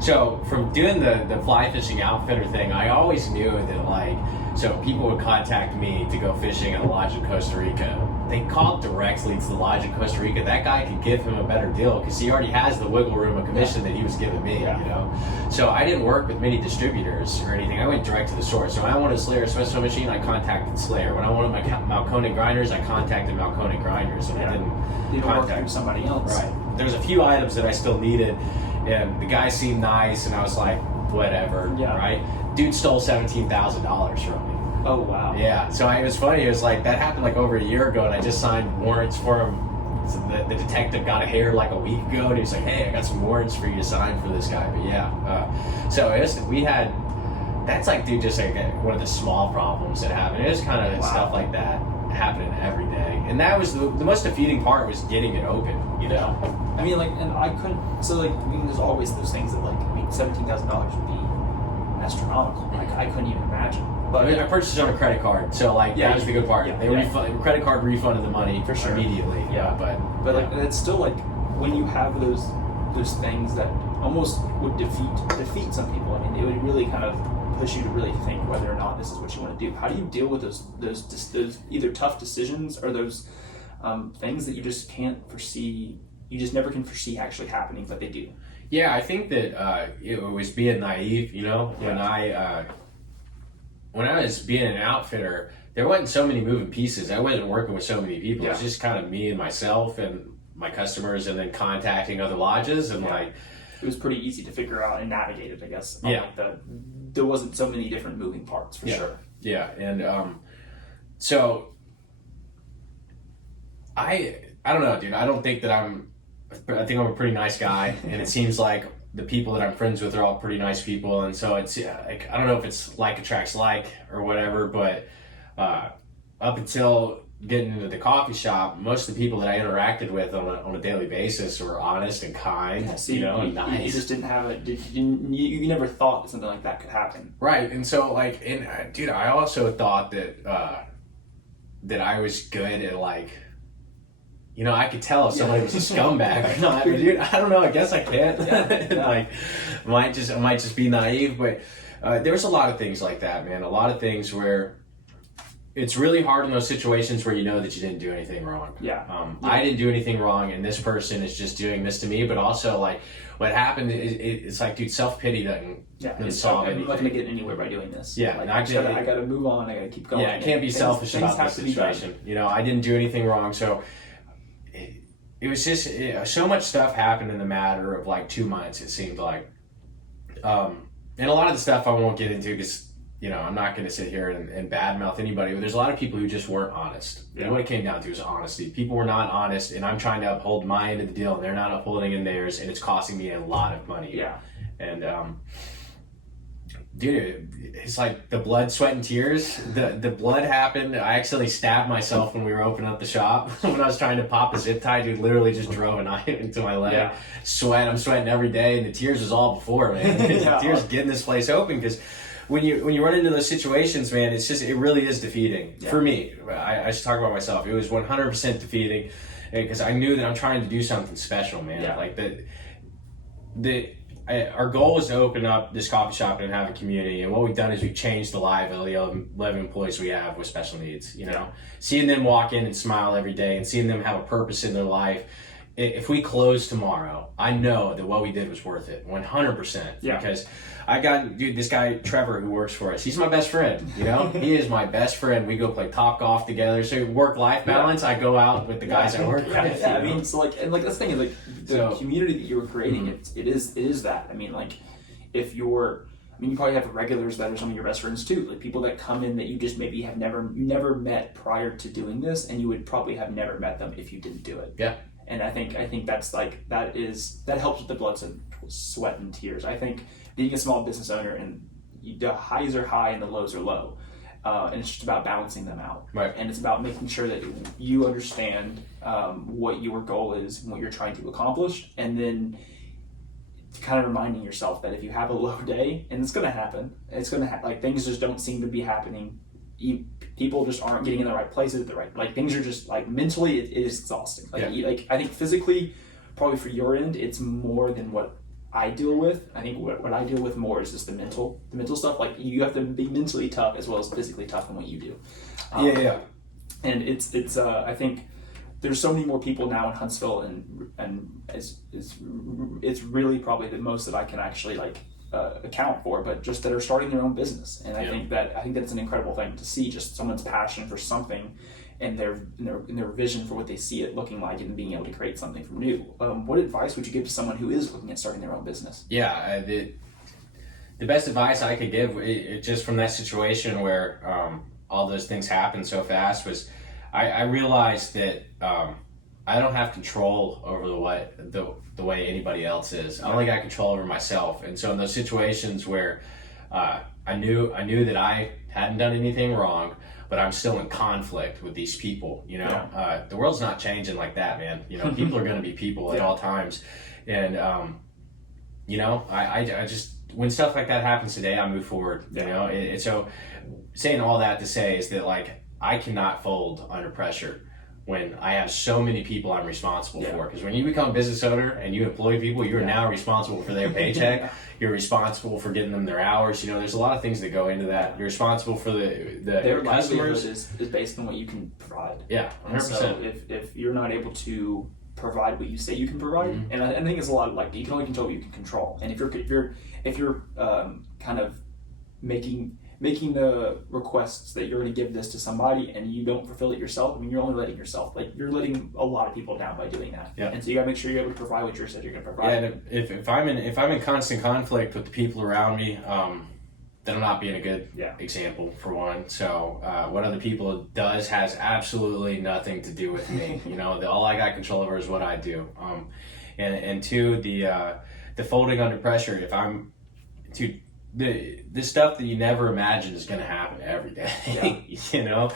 So from doing the fly fishing outfitter thing, I always knew that, like, so people would contact me to go fishing at a lodge in Costa Rica. They called directly to the lodge in Costa Rica. That guy could give him a better deal because he already has the wiggle room of commission that he was giving me, you know? So I didn't work with many distributors or anything. I went direct to the source. So when I wanted a Slayer espresso machine, I contacted Slayer. When I wanted my Malcone grinders, I contacted Malcone grinders. And I didn't contact somebody else. Right. There's a few items that I still needed, and the guy seemed nice, and I was like, whatever, right? Dude stole $17,000 from me. Oh, wow. Yeah, so it was funny. It was like, that happened like over a year ago, and I just signed warrants for him. So the detective got a hair like a week ago, and he was like, hey, I got some warrants for you to sign for this guy. But yeah, so that's like, dude, just like one of the small problems that happened. It was kind of stuff like that happening every day. And that was the most defeating part, was getting it open, you know? I mean, like, and I couldn't, so like, I mean, there's always those things that, like, I mean, $17,000 would be astronomical. Like, I couldn't even imagine. But I purchased it on a credit card, so like, that was the good part. They credit card refunded the money for sure immediately. But like, it's still like, when you have those things that almost would defeat some people. I mean, it would really kind of push you to really think whether or not this is what you want to do. How do you deal with those either tough decisions or those things that you just can't foresee? You just never can foresee actually happening, but they do. Yeah, I think that it was being naive. You know, when I was being an outfitter, there wasn't so many moving pieces. I wasn't working with so many people. It was just kind of me and myself and my customers, and then contacting other lodges, and like, it was pretty easy to figure out and navigate it, I guess. Like there wasn't so many different moving parts for sure. Yeah, and so I don't know, dude. I don't think that I think I'm a pretty nice guy, and it seems like the people that I'm friends with are all pretty nice people, and so it's like, I don't know if it's like attracts like or whatever, but up until getting into the coffee shop, most of the people that I interacted with on a daily basis were honest and kind, and nice. You just didn't have it. You never thought that something like that could happen, right? And so, like, dude, I also thought that that I was good at, like, I could tell if somebody was a scumbag or not. But dude, I don't know. I guess I can't. Like, I might just be naive. But there was a lot of things like that, man. A lot of things where it's really hard in those situations where you know that you didn't do anything wrong. I didn't do anything wrong, and this person is just doing this to me. But also, like, what happened is, it's like, dude, self-pity doesn't solve anything. I'm not going to get anywhere by doing this. Yeah, like, I got to move on. I got to keep going. Yeah, I can't be selfish about this situation. I didn't do anything wrong, so it was just so much stuff happened in the matter of like 2 months. It seemed like, and a lot of the stuff I won't get into because, I'm not going to sit here and badmouth anybody, but there's a lot of people who just weren't honest. And what it came down to was honesty. People were not honest, and I'm trying to uphold my end of the deal, and they're not upholding in theirs, and it's costing me a lot of money. Yeah. And Dude, it's like the blood, sweat, and tears. The blood happened. I accidentally stabbed myself when we were opening up the shop. When I was trying to pop a zip tie, dude, literally just drove a knife into my leg. Yeah. I'm sweating every day, and the tears was all before, man. The tears getting this place open, because when you run into those situations, man, it really is defeating. Yeah. For me, I should talk about myself. It was 100% defeating, because I knew that I'm trying to do something special, man. Yeah. Like our goal was to open up this coffee shop and have a community, and what we've done is we've changed the life of the 11 employees we have with special needs. You know, seeing them walk in and smile every day, and seeing them have a purpose in their life. If we close tomorrow, I know that what we did was worth it, 100%. Yeah. Because I got, dude, this guy Trevor who works for us. He's my best friend. You know, he is my best friend. We go play top golf together. So work-life balance. I go out with the guys I work with. Yeah. I mean, so like, and like that's the thing is like the community that you were creating. It is that. I mean, like if you're, I mean, you probably have regulars that are some of your best friends too, like people that come in that you just maybe have never met prior to doing this, and you would probably have never met them if you didn't do it. Yeah. And I think that's like that helps with the blood, sweat, and tears. I think being a small business owner, and the highs are high and the lows are low, and it's just about balancing them out. Right. And it's about making sure that you understand what your goal is and what you're trying to accomplish, and then kind of reminding yourself that if you have a low day, and it's going to happen, like things just don't seem to be happening. People just aren't getting in the right places at the right, like things are just like mentally it is exhausting. Like I think physically, probably for your end, it's more than what I deal with. I think what I deal with more is just the mental stuff. Like you have to be mentally tough as well as physically tough in what you do. And it's I think there's so many more people now in Huntsville, and it's really probably the most that I can actually like account for, but just that are starting their own business. And I think that's an incredible thing to see, just someone's passion for something and their vision for what they see it looking like, and being able to create something from new. What advice would you give to someone who is looking at starting their own business? Yeah, the best advice I could give, just from that situation where all those things happened so fast, was I realized that I don't have control over the way anybody else is. I only got control over myself. And so in those situations where I knew that I hadn't done anything wrong, but I'm still in conflict with these people, you know, the world's not changing like that, man. You know, people are going to be people at all times. And, you know, I just, when stuff like that happens today, I move forward, you know. And so saying all that to say is that, like, I cannot fold under pressure when I have so many people I'm responsible for. Because when you become a business owner and you employ people, you're now responsible for their paycheck. You're responsible for getting them their hours. You know, there's a lot of things that go into that. You're responsible for their customers. Is based on what you can provide. Yeah, 100%. And so if you're not able to provide what you say you can provide, and I think it's a lot of like, you can only control what you can control. And if you're kind of making the requests that you're going to give this to somebody and you don't fulfill it yourself, I mean, you're only letting yourself, like, you're letting a lot of people down by doing that. Yeah. And so you got to make sure you're able to provide what you said you're going to provide. Yeah, and if I'm in constant conflict with the people around me, then I'm not being a good example, for one. So what other people does has absolutely nothing to do with me. You know, all I got control over is what I do. And two, the folding under pressure. If I'm to the stuff that you never imagine is going to happen every day, you know.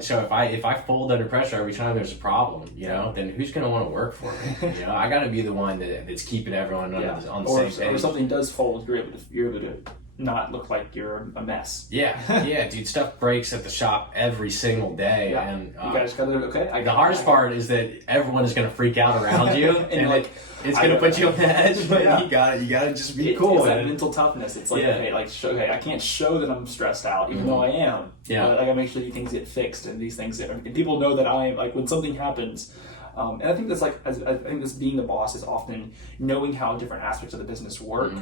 So if I fold under pressure every time there's a problem, you know, then who's going to want to work for me? You know, I got to be the one that's keeping everyone on the same page. Or if something does fold, you're able to not look like you're a mess. Yeah, dude, stuff breaks at the shop every single day, and you guys gotta the hardest part is that everyone is gonna freak out around you, and like it's gonna put you on the edge. But you gotta just be cool. It's that mental toughness. It's like I can't show that I'm stressed out, even though I am. Yeah, I gotta make sure these things get fixed, and these things and people know that I am, like, when something happens. And I think that's like, I think this being the boss is often knowing how different aspects of the business work.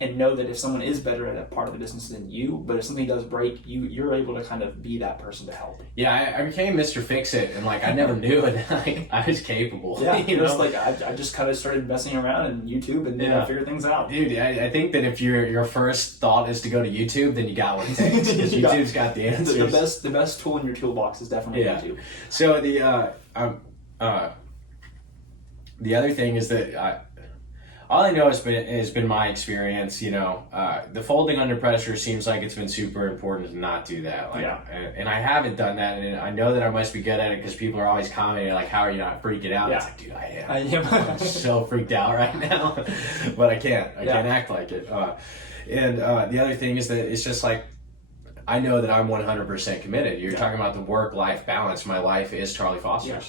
And know that if someone is better at a part of the business than you, but if something does break, you're able to kind of be that person to help. Yeah, I became Mr. Fix-It, and like I never knew it. Like, I was capable. Yeah, you know, like I just kind of started messing around in YouTube and then I figured things out. Dude, I think that if your first thought is to go to YouTube, then you got what it takes. Because YouTube's got the answers. The best tool in your toolbox is definitely YouTube. So the other thing is that All I know has been my experience. The folding under pressure seems like it's been super important to not do that. And I haven't done that, and I know that I must be good at it because people are always commenting like, "How are you not freaking out?" Yeah. It's like, dude, I am. I'm so freaked out right now, but I can't. I can't act like it. And the other thing is that it's just like, I know that I'm 100% committed. You're talking about the work-life balance. My life is Charlie Foster's. Yeah.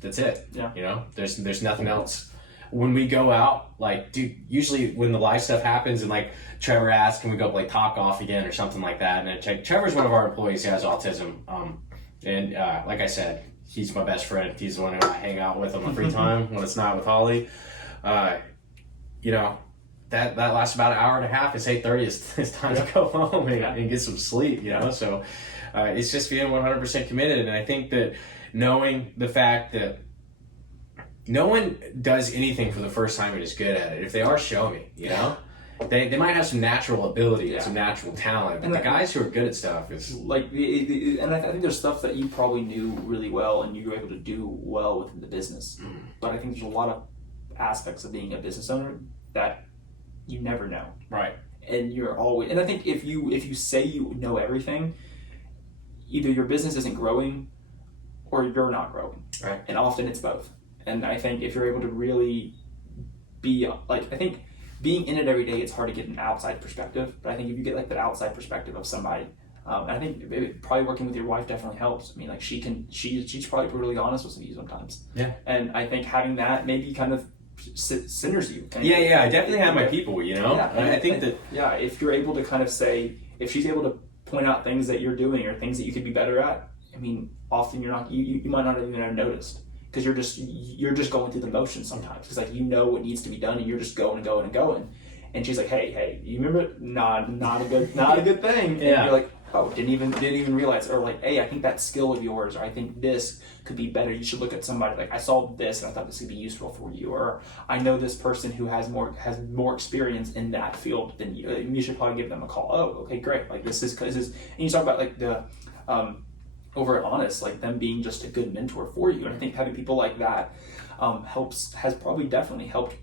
That's it. Yeah. There's nothing else. When we go out, like, dude, usually when the live stuff happens and like Trevor asks, can we go play Top Golf again or something like that? And Trevor's one of our employees who has autism. And like I said, he's my best friend. He's the one who I hang out with on the free time when it's not with Holly. That lasts about an hour and a half. It's 8:30. It's time to go home and get some sleep, So it's just being 100% committed. And I think that knowing the fact that no one does anything for the first time and is good at it. If they are, show me, They might have some natural ability and some natural talent, but the guys who are good at stuff is... and I think there's stuff that you probably knew really well and you were able to do well within the business. But I think there's a lot of aspects of being a business owner that you never know. Right. And you're always... And I think if you say you know everything, either your business isn't growing or you're not growing. Right. And often it's both. And I think if you're able to really be I think being in it every day, it's hard to get an outside perspective. But I think if you get like that outside perspective of somebody, and I think probably working with your wife definitely helps. I mean, like she's probably brutally honest with you sometimes. Yeah. And I think having that maybe kind of centers you. And I definitely have my people, Yeah, and I think that... Yeah, if you're able to kind of say, if she's able to point out things that you're doing or things that you could be better at, I mean, often you might not even have noticed. Because you're just going through the motions sometimes. Because like what needs to be done, and you're just going and going and going. And she's like, "Hey, you remember? Not a good thing." And you're like, "Oh, didn't even realize." Or like, "Hey, I think that skill of yours, or I think this could be better. You should look at somebody. Like I saw this, and I thought this could be useful for you. Or I know this person who has more experience in that field than you. You should probably give them a call. Oh, okay, great. Like this is." And you talk about like the. Over at Honest, like them being just a good mentor for you. And I think having people like that has probably definitely helped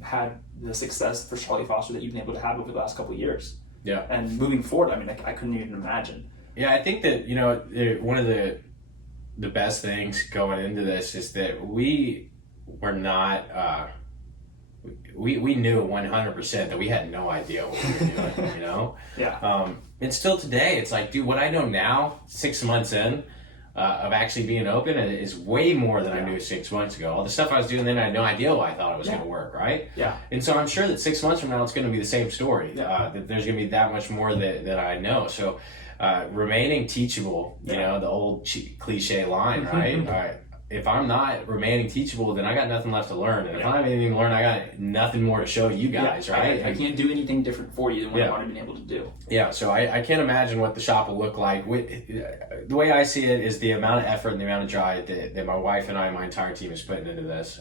had the success for Charlie Foster that you've been able to have over the last couple of years. Yeah. And moving forward, I mean, I couldn't even imagine. Yeah, I think that, one of the best things going into this is that we were not, we knew 100% that we had no idea what we were doing, Yeah. And still today, it's like, dude, what I know now, 6 months in, of actually being open is way more than I knew 6 months ago. All the stuff I was doing then, I had no idea why I thought it was going to work, right? Yeah. And so I'm sure that 6 months from now, it's going to be the same story. Yeah. That there's going to be that much more that I know. So remaining teachable, the old cliche line, right? If I'm not remaining teachable, then I got nothing left to learn. And if I haven't even learned, I got nothing more to show you guys, right? I can't do anything different for you than what I've already been able to do. Yeah, so I can't imagine what the shop will look like. The way I see it is the amount of effort and the amount of drive that my wife and my entire team is putting into this.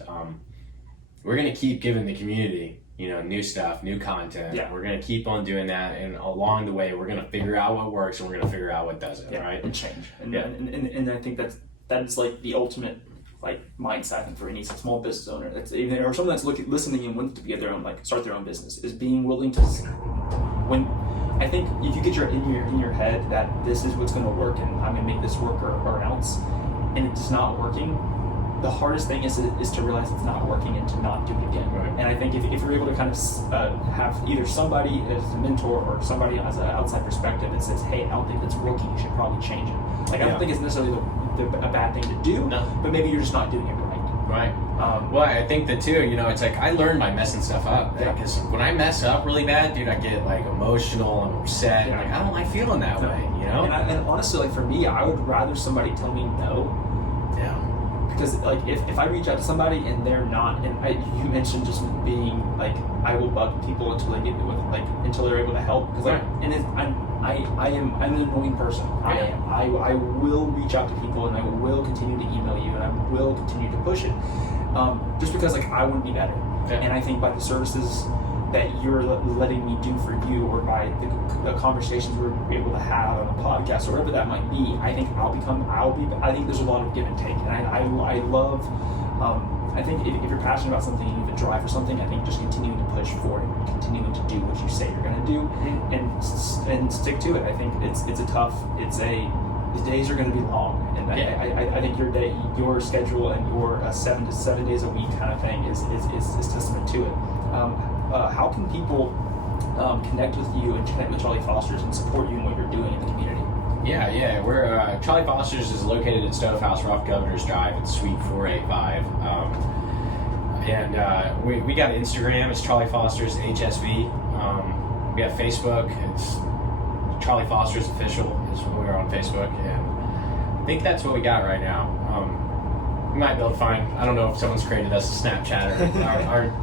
We're going to keep giving the community, new stuff, new content. Yeah. We're going to keep on doing that. And along the way, we're going to figure out what works and we're going to figure out what doesn't, right? And change. And I think that is like the ultimate mindset, I think, for any small business owner that's even, or someone that's listening and wants to get their own start their own business, is being willing to. When I think if you get in your head that this is what's going to work and I'm going to make this work or else, and it's not working, the hardest thing is to realize it's not working and to not do it again. Right. And I think if you're able to kind of have either somebody as a mentor or somebody as an outside perspective that says, "Hey, I don't think it's working. You should probably change it." I don't think it's necessarily a bad thing to do, but maybe you're just not doing it right. Right. Well, I think that too, it's like I learned by messing stuff up. Because when I mess up really bad, dude, I get emotional, I'm upset, and I don't like feeling that way, And honestly, for me, I would rather somebody tell me no. Yeah. Because if I reach out to somebody and they're not, and you mentioned just being I will bug people until they get until they're able to help. Because I'm an annoying person. Yeah. I will reach out to people and I will continue to email you and I will continue to push it, just because I want to be better. Yeah. And I think by the services that you're letting me do for you, or by the conversations we're able to have on a podcast or whatever that might be, I think I think there's a lot of give and take, and I love I think if you're passionate about something and you have a drive for something, I think just continuing to push for it, continuing to do what you say you're going to do, and stick to it. I think the days are going to be long, and I think your schedule and your 7 days a week kind of thing is testament to it. How can people connect with you and connect with Charlie Foster's and support you in what you're doing in the community? Yeah. We're Charlie Foster's is located at Stovehouse Rough Governor's Drive. It's Suite 485. We got Instagram. It's Charlie Foster's HSV. We have Facebook. It's Charlie Foster's Official. Is when we're on Facebook, and I think that's what we got right now. We might be able to find. I don't know if someone's created us a Snapchat.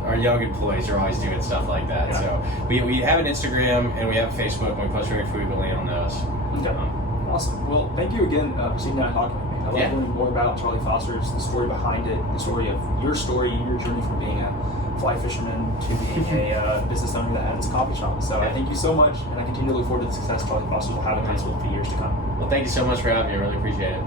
Our young employees are always doing stuff like that. Yeah. So we have an Instagram and we have a Facebook. And we post very frequently on those. Okay. Awesome. Well, thank you again for sitting down and talking with me. I love learning more about Charlie Foster's, the story behind it, the story of your journey from being a fly fisherman to being a business owner that has a coffee shop. So I thank you so much, and I continue to look forward to the success Charlie Foster's will have in Huntsville for years to come. Well, thank you so much for having me. I really appreciate it.